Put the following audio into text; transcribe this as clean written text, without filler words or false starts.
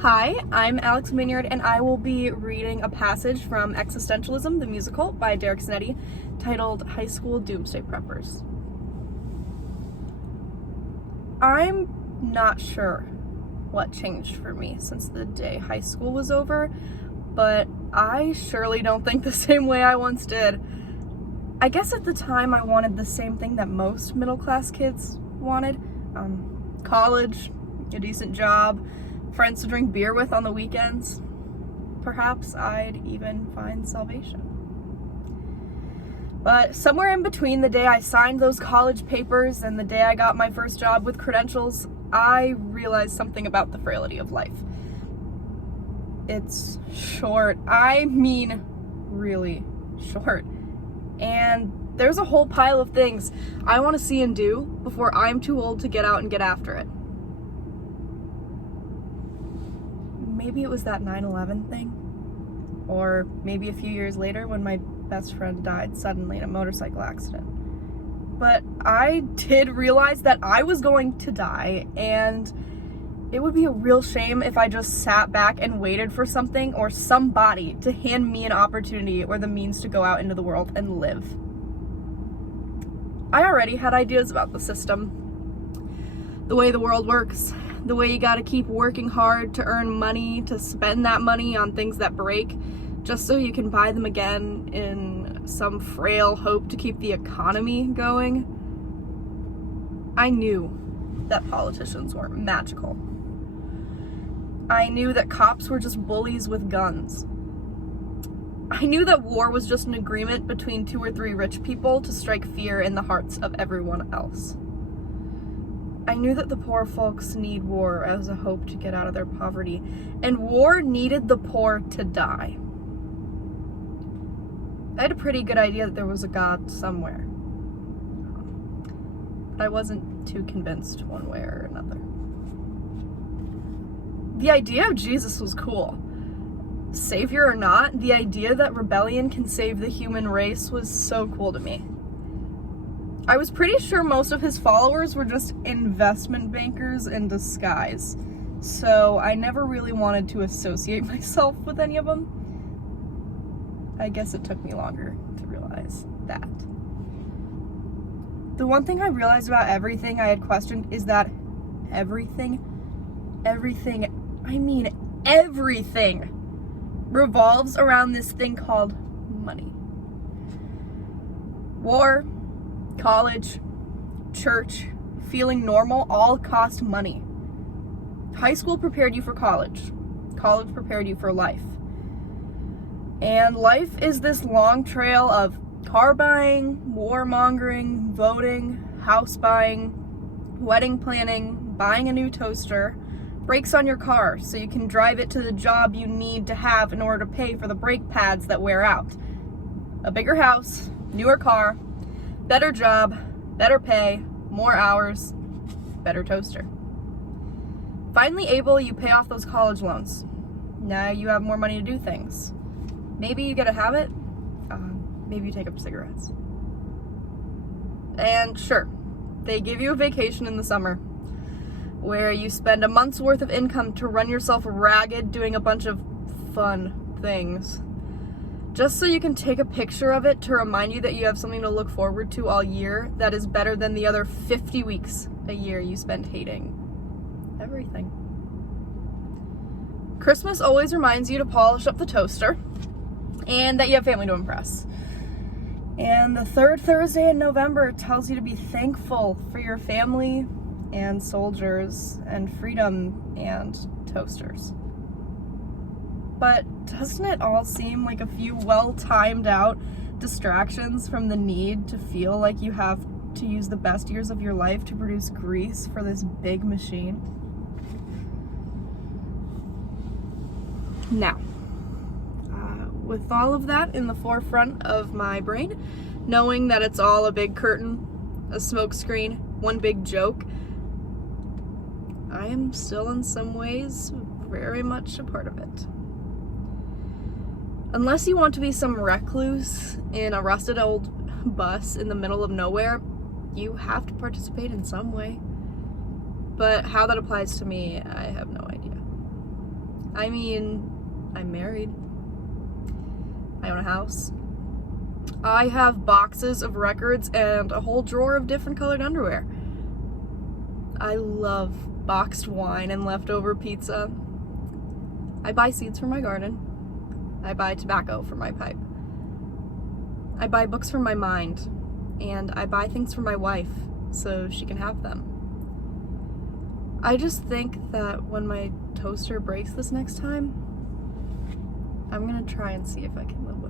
Hi, I'm Alex Minyard, and I will be reading a passage from Existentialism, the musical, by Derek Zanetti, titled High School Doomsday Preppers. I'm not sure what changed for me since the day high school was over, but I surely don't think the same way I once did. I guess at the time I wanted the same thing that most middle-class kids wanted. College, a decent job, friends to drink beer with on the weekends. Perhaps I'd even find salvation. But somewhere in between the day I signed those college papers and the day I got my first job with credentials, I realized something about the frailty of life. It's short. I mean, really short. And there's a whole pile of things I want to see and do before I'm too old to get out and get after it. Maybe it was that 9/11 thing. Or maybe a few years later when my best friend died suddenly in a motorcycle accident. But I did realize that I was going to die, and it would be a real shame if I just sat back and waited for something or somebody to hand me an opportunity or the means to go out into the world and live. I already had ideas about the system, the way the world works, the way you gotta keep working hard to earn money, to spend that money on things that break, just so you can buy them again in some frail hope to keep the economy going. I knew that politicians weren't magical. I knew that cops were just bullies with guns. I knew that war was just an agreement between 2 or 3 rich people to strike fear in the hearts of everyone else. I knew that the poor folks need war as a hope to get out of their poverty, and war needed the poor to die. I had a pretty good idea that there was a God somewhere, but I wasn't too convinced one way or another. The idea of Jesus was cool. Savior or not, the idea that rebellion can save the human race was so cool to me. I was pretty sure most of his followers were just investment bankers in disguise, so I never really wanted to associate myself with any of them. I guess it took me longer to realize that. The one thing I realized about everything I had questioned is that everything, I mean everything, revolves around this thing called money. War, college, church, feeling normal all cost money. High school prepared you for college. College prepared you for life. And life is this long trail of car buying, warmongering, voting, house buying, wedding planning, buying a new toaster, brakes on your car so you can drive it to the job you need to have in order to pay for the brake pads that wear out. A bigger house, newer car, better job, better pay, more hours, better toaster. Finally able, you pay off those college loans. Now you have more money to do things. Maybe you get a habit, maybe you take up cigarettes. And sure, they give you a vacation in the summer where you spend a month's worth of income to run yourself ragged doing a bunch of fun things, just so you can take a picture of it to remind you that you have something to look forward to all year that is better than the other 50 weeks a year you spend hating everything. Christmas always reminds you to polish up the toaster and that you have family to impress. And the 3rd Thursday in November tells you to be thankful for your family and soldiers and freedom and toasters. But doesn't it all seem like a few well-timed out distractions from the need to feel like you have to use the best years of your life to produce grease for this big machine? Now, with all of that in the forefront of my brain, knowing that it's all a big curtain, a smoke screen, one big joke, I am still in some ways very much a part of it. Unless you want to be some recluse in a rusted old bus in the middle of nowhere, you have to participate in some way. But how that applies to me, I have no idea. I mean, I'm married. I own a house. I have boxes of records and a whole drawer of different colored underwear. I love boxed wine and leftover pizza. I buy seeds for my garden. I buy tobacco for my pipe. I buy books for my mind. And I buy things for my wife so she can have them. I just think that when my toaster breaks this next time, I'm gonna try and see if I can live